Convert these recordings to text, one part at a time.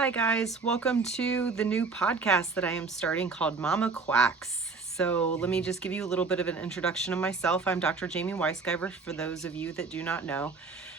Hi guys, welcome to the new podcast that I am starting called Mama Quacks. So let me just give you a little bit of an introduction of myself. I'm Dr. Jamie Weisgiver, for those of you that do not know.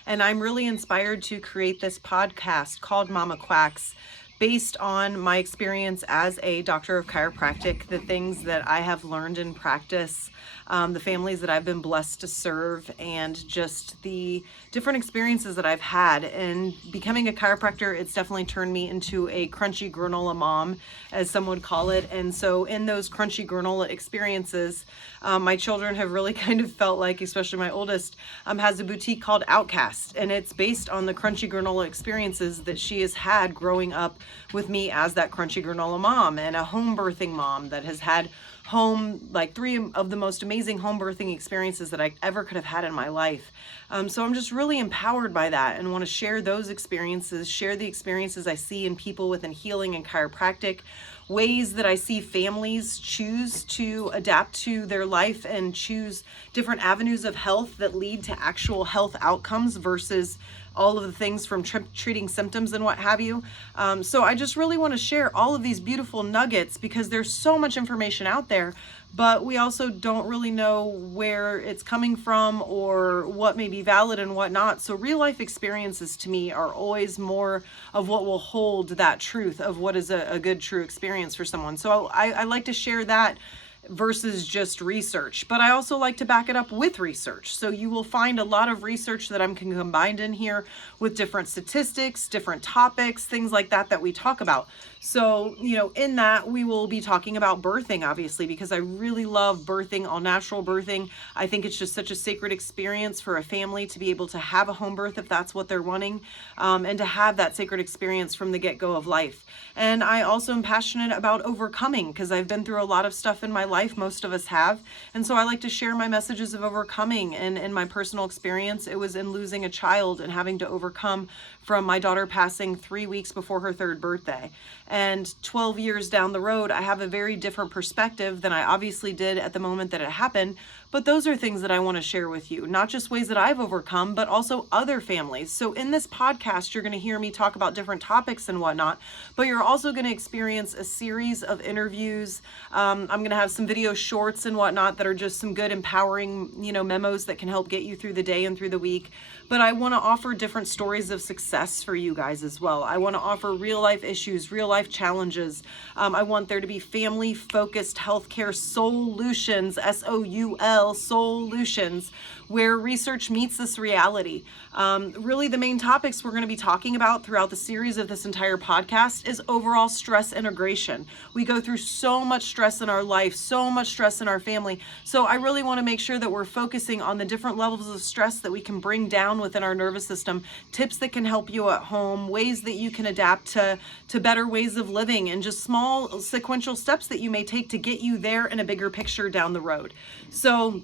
And I'm really inspired to create this podcast called Mama Quacks based on my experience as a doctor of chiropractic, the things that I have learned in practice, the families that I've been blessed to serve, and just the different experiences that I've had. And becoming a chiropractor, it's definitely turned me into a crunchy granola mom, as some would call it. And so in those crunchy granola experiences, my children have really kind of felt like, especially my oldest, has a boutique called Outcast. And it's based on the crunchy granola experiences that she has had growing up with me as that crunchy granola mom, and a home birthing mom that has had like 3 of the most amazing home birthing experiences that I ever could have had in my life. So I'm just really empowered by that and want to share those experiences, share the experiences I see in people within healing and chiropractic, ways that I see families choose to adapt to their life and choose different avenues of health that lead to actual health outcomes versus all of the things from treating symptoms and what have you. So I just really want to share all of these beautiful nuggets because there's so much information out there, but we also don't really know where it's coming from or what may be valid and what not. So real life experiences to me are always more of what will hold that truth of what is a good, true experience for someone. So I like to share that versus just research, but I also like to back it up with research. So you will find a lot of research that I'm combined in here with different statistics, different topics, things like that we talk about. So, in that we will be talking about birthing, obviously, because I really love birthing, all natural birthing. I think it's just such a sacred experience for a family to be able to have a home birth if that's what they're wanting, and to have that sacred experience from the get-go of life. And I also am passionate about overcoming because I've been through a lot of stuff in my life. Most of us have. And so I like to share my messages of overcoming. And in my personal experience, it was in losing a child and having to overcome from my daughter passing 3 weeks before her 3rd birthday. And 12 years down the road, I have a very different perspective than I obviously did at the moment that it happened. But those are things that I want to share with you, not just ways that I've overcome, but also other families. So in this podcast, you're going to hear me talk about different topics and whatnot, but you're also going to experience a series of interviews. I'm going to have some video shorts and whatnot that are just some good empowering, memos that can help get you through the day and through the week. But I want to offer different stories of success for you guys as well. I want to offer real life issues, real life challenges. I want there to be family focused healthcare SOULutions, SOUL, SOULutions, where research meets this reality. Really the main topics we're going to be talking about throughout the series of this entire podcast is overall stress integration. We go through so much stress in our life, so much stress in our family. So I really want to make sure that we're focusing on the different levels of stress that we can bring down within our nervous system, tips that can help you at home, ways that you can adapt to better ways of living, and just small sequential steps that you may take to get you there in a bigger picture down the road. So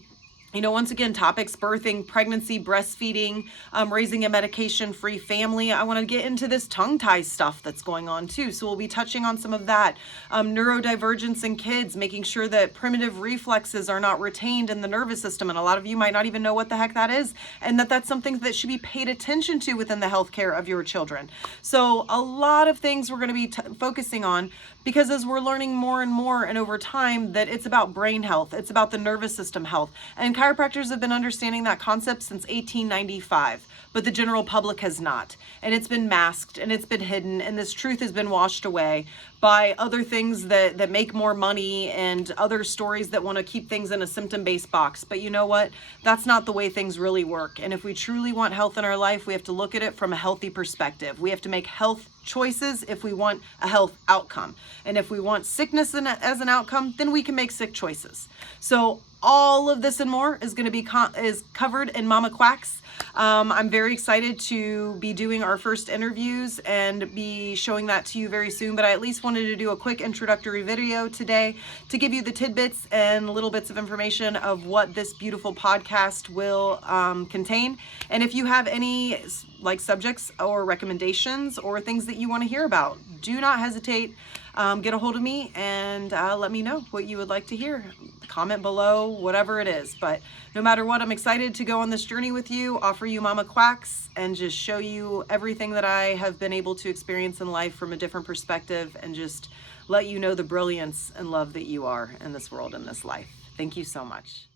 once again, topics: birthing, pregnancy, breastfeeding, raising a medication-free family. I want to get into this tongue tie stuff that's going on too. So we'll be touching on some of that. Neurodivergence in kids, making sure that primitive reflexes are not retained in the nervous system. And a lot of you might not even know what the heck that is, and that's something that should be paid attention to within the healthcare of your children. So a lot of things we're going to be focusing on, because as we're learning more and more and over time that it's about brain health, it's about the nervous system health. And chiropractors have been understanding that concept since 1895, but the general public has not. And it's been masked and it's been hidden, and this truth has been washed away by other things that make more money and other stories that want to keep things in a symptom-based box. But you know what? That's not the way things really work. And if we truly want health in our life, we have to look at it from a healthy perspective. We have to make health choices if we want a health outcome. And if we want sickness as an outcome, then we can make sick choices. So all of this and more is going to be is covered in Mama Quacks. I'm very excited to be doing our first interviews and be showing that to you very soon, but I at least wanted to do a quick introductory video today to give you the tidbits and little bits of information of what this beautiful podcast will contain. And if you have any subjects or recommendations or things that you want to hear about, do not hesitate. Get a hold of me and let me know what you would like to hear. comment below, whatever it is. But no matter what, I'm excited to go on this journey with you, offer you Mama Quacks, and just show you everything that I have been able to experience in life from a different perspective, and just let you know the brilliance and love that you are in this world, in this life. Thank you so much.